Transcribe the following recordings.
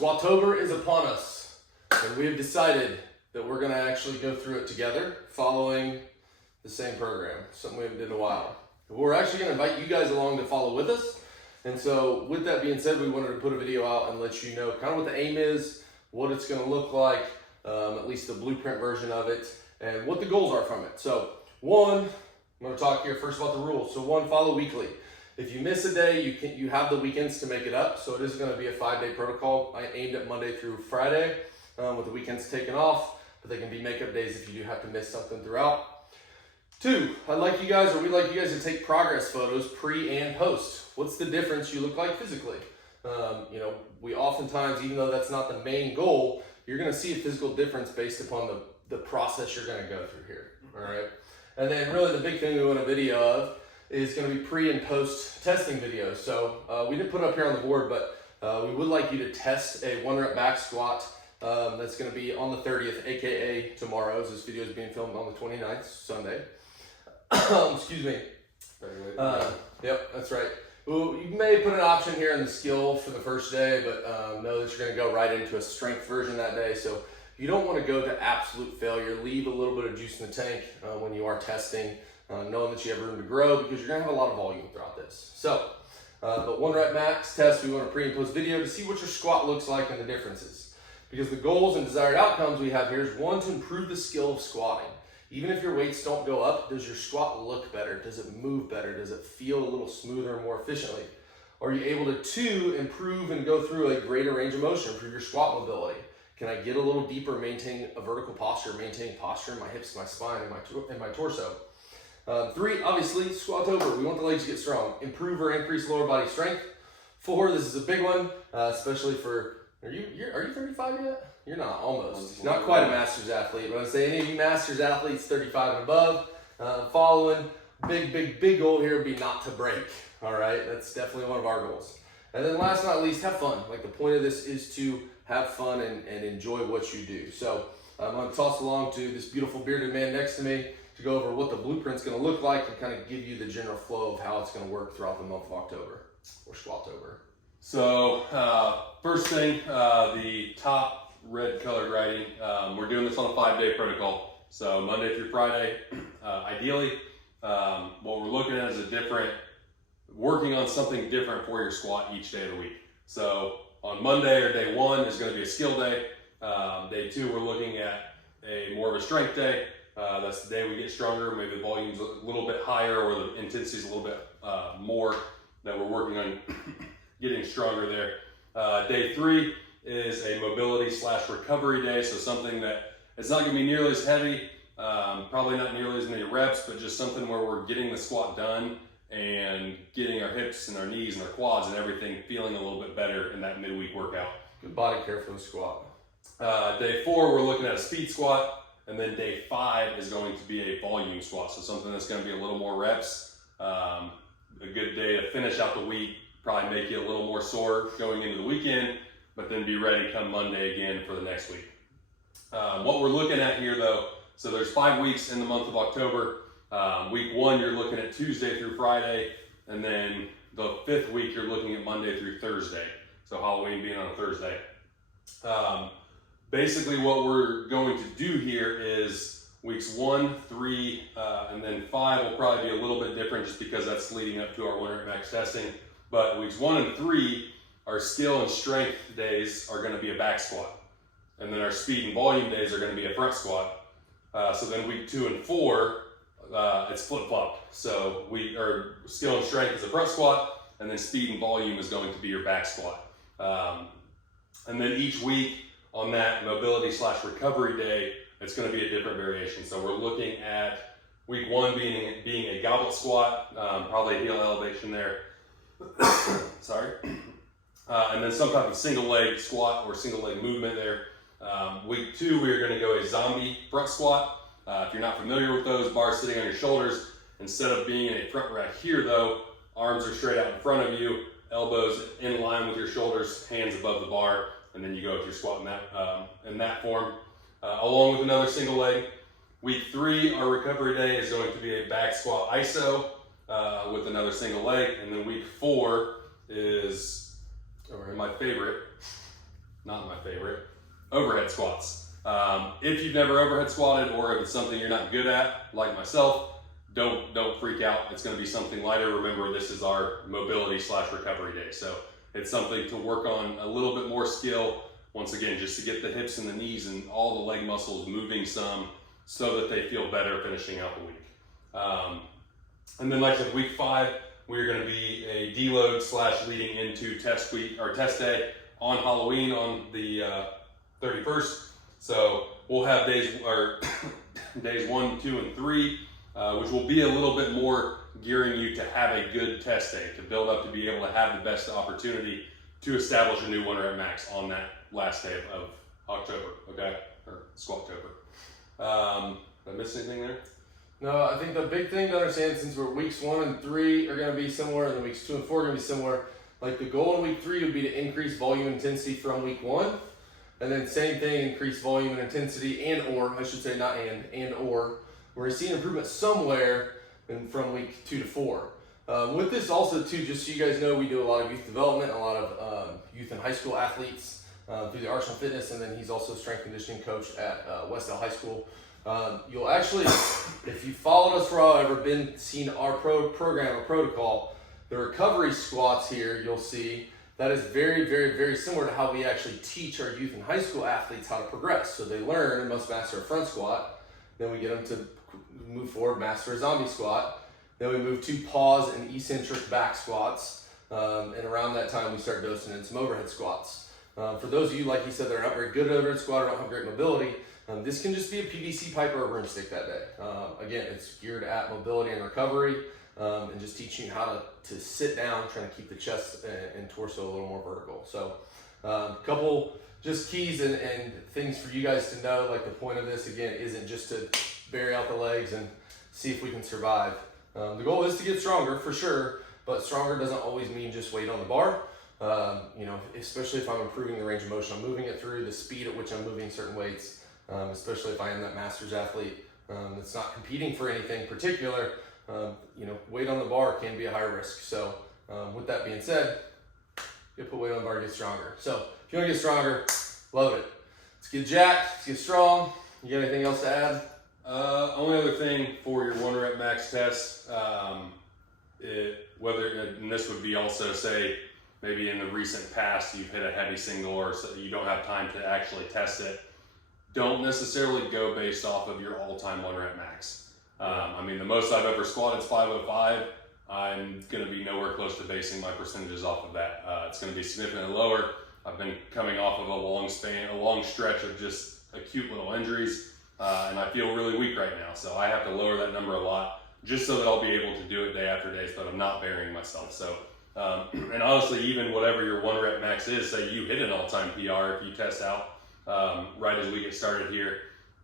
Squatober is upon us, and we have decided that we're going to actually go through it together, following the same program, something we haven't did in a while. We're actually going to invite you guys along to follow with us, and so with that being said, we wanted to put a video out and let you know kind of what the aim is, what it's going to look like, at least the blueprint version of it, and what the goals are from it. So one, I'm going to talk here first about the rules. So one, follow weekly. If you miss a day, you have the weekends to make it up. So it is going to be a 5-day protocol. I aimed at Monday through Friday with the weekends taken off, but they can be makeup days if you do have to miss something throughout. Two, we'd like you guys to take progress photos pre and post. What's the difference you look like physically? We oftentimes, even though that's not the main goal, you're going to see a physical difference based upon the process you're going to go through here. All right. And then really the big thing we want a video of is going to be pre and post testing videos. So we didn't put it up here on the board, but we would like you to test a 1-rep back squat. That's going to be on the 30th, aka tomorrow, as this video is being filmed on the 29th, Sunday. Excuse me. Yep, that's right. Well, you may put an option here in the skill for the first day, but know that you're going to go right into a strength version that day. So you don't want to go to absolute failure. Leave a little bit of juice in the tank when you are testing, knowing that you have room to grow because you're going to have a lot of volume throughout this. So, the 1-rep max test, we want a pre and post video to see what your squat looks like and the differences. Because the goals and desired outcomes we have here is one, to improve the skill of squatting. Even if your weights don't go up, does your squat look better? Does it move better? Does it feel a little smoother and more efficiently? Are you able to, two, improve and go through a greater range of motion, improve your squat mobility? Can I get a little deeper, maintain a vertical posture, maintain posture in my hips, my spine, and my torso? Three, obviously, Squatober. We want the legs to get strong. Improve or increase lower body strength. Four, this is a big one, especially for, are you 35 yet? You're not, almost. Not quite a master's athlete. When I say any of you master's athletes, 35 and above, following, big goal here would be not to break. All right, that's definitely one of our goals. And then last but not least, have fun. Like the point of this is to have fun and enjoy what you do. So I'm going to toss along to this beautiful bearded man next to me to go over what the blueprint's going to look like and kind of give you the general flow of how it's going to work throughout the month of October, or Squatober. So first thing, the top red colored writing, we're doing this on a 5-day protocol. So Monday through Friday, ideally, what we're looking at is working on something different for your squat each day of the week. So on Monday or day 1 is going to be a skill day. Day 2, we're looking at more of a strength day. That's the day we get stronger. Maybe the volume's a little bit higher or the intensity's a little bit more that we're working on getting stronger there. Day 3 is a mobility / recovery day. So something that it's not going to be nearly as heavy, probably not nearly as many reps, but just something where we're getting the squat done and getting our hips and our knees and our quads and everything feeling a little bit better in that midweek workout. Good body care for the squat. Day 4, we're looking at a speed squat, and then day 5 is going to be a volume squat. So something that's going to be a little more reps, a good day to finish out the week, probably make you a little more sore going into the weekend, but then be ready come Monday again for the next week. What we're looking at here though, so there's 5 weeks in the month of October. Week 1, you're looking at Tuesday through Friday, and then the 5th week, you're looking at Monday through Thursday. So Halloween being on a Thursday. Basically what we're going to do here is weeks 1, 3, and then 5 will probably be a little bit different just because that's leading up to our 1-rep max testing. But weeks 1 and 3, our skill and strength days are going to be a back squat. And then our speed and volume days are going to be a front squat. So then week 2 and 4, it's flip-flop. So our skill and strength is a front squat, and then speed and volume is going to be your back squat. And then each week on that mobility / recovery day, it's going to be a different variation. So we're looking at week 1 being a goblet squat, probably a heel elevation there. Sorry. And then some type of single leg squat or single leg movement there. Week 2, we're going to go a zombie front squat. If you're not familiar with those, bars sitting on your shoulders. Instead of being in a front rack here though, arms are straight out in front of you, elbows in line with your shoulders, hands above the bar, and then you go with your squat in that form, along with another single leg. Week 3, our recovery day is going to be a back squat iso with another single leg, and then week 4 is my favorite, not my favorite, overhead squats. If you've never overhead squatted, or if it's something you're not good at, like myself, don't freak out. It's going to be something lighter. Remember, this is our mobility / recovery day. So it's something to work on a little bit more skill. Once again, just to get the hips and the knees and all the leg muscles moving some so that they feel better finishing out the week. And then like I said, week 5, we're going to be a deload / leading into test week or test day on Halloween on the 31st. So we'll have days 1, 2, and 3, which will be a little bit more gearing you to have a good test day, to build up to be able to have the best opportunity to establish a new 1 rep max on that last day of October, okay? Or Squatober. Did I miss anything there? No, I think the big thing to understand, since weeks 1 and 3 are going to be similar, and then weeks 2 and 4 are going to be similar, like the goal in week 3 would be to increase volume intensity from week 1, and then same thing, increase volume and intensity or we're seeing improvement somewhere from week 2 to 4. With this also too, just so you guys know, we do a lot of youth development, a lot of youth and high school athletes through the Arsenal Fitness, and then he's also a strength conditioning coach at Westdale High School. You'll actually, if you followed us for a while, ever seen our program or protocol, the recovery squats here, you'll see that is very, very, very similar to how we actually teach our youth and high school athletes how to progress. So they learn and must master a front squat, then we get them to move forward, master a zombie squat, then we move to pause and eccentric back squats, and around that time we start dosing in some overhead squats. For those of you, like you said, that are not very good at overhead squat or don't have great mobility, this can just be a PVC pipe or a broomstick that day. Again, it's geared at mobility and recovery, and just teaching you how to sit down, trying to keep the chest and torso a little more vertical. So a couple just keys and things for you guys to know. Like the point of this, again, isn't just to bury out the legs and see if we can survive. The goal is to get stronger for sure, but stronger doesn't always mean just weight on the bar. Especially if I'm improving the range of motion I'm moving it through, the speed at which I'm moving certain weights, especially if I am that master's athlete that's not competing for anything particular. Weight on the bar can be a high risk. So with that being said, you put weight on the bar to get stronger. So if you want to get stronger, love it. Let's get jacked, let's get strong. You got anything else to add? Only other thing for your 1 rep max test, and this would be also, say, maybe in the recent past you've hit a heavy single or so you don't have time to actually test it. Don't necessarily go based off of your all-time 1 rep max. The most I've ever squatted is 505. I'm going to be nowhere close to basing my percentages off of that. It's going to be significantly lower. I've been coming off of a long stretch of just acute little injuries, and I feel really weak right now. So I have to lower that number a lot just so that I'll be able to do it day after day, so that I'm not burying myself. So, and honestly, even whatever your 1 rep max is, say you hit an all-time PR, if you test out right as we get started here,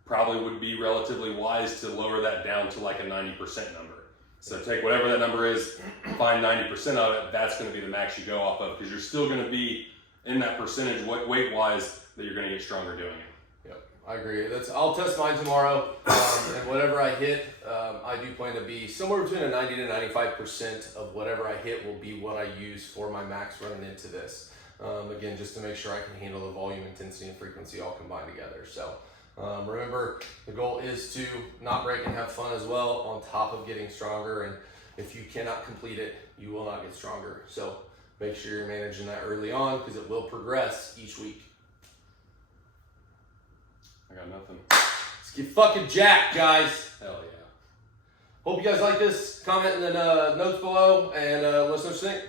probably would be relatively wise to lower that down to like a 90% number. So take whatever that number is, find 90% of it, that's going to be the max you go off of, because you're still going to be in that percentage weight-wise that you're going to get stronger doing it. Yep, I agree. I'll test mine tomorrow, and whatever I hit, I do plan to be somewhere between a 90 to 95% of whatever I hit will be what I use for my max running into this. Again, just to make sure I can handle the volume, intensity, and frequency all combined together. So remember, the goal is to not break and have fun as well, on top of getting stronger. And if you cannot complete it, you will not get stronger. So make sure you're managing that early on, because it will progress each week. I got nothing. Let's get fucking jacked, guys. Hell yeah. Hope you guys like this. Comment in the notes below and let us know what you think.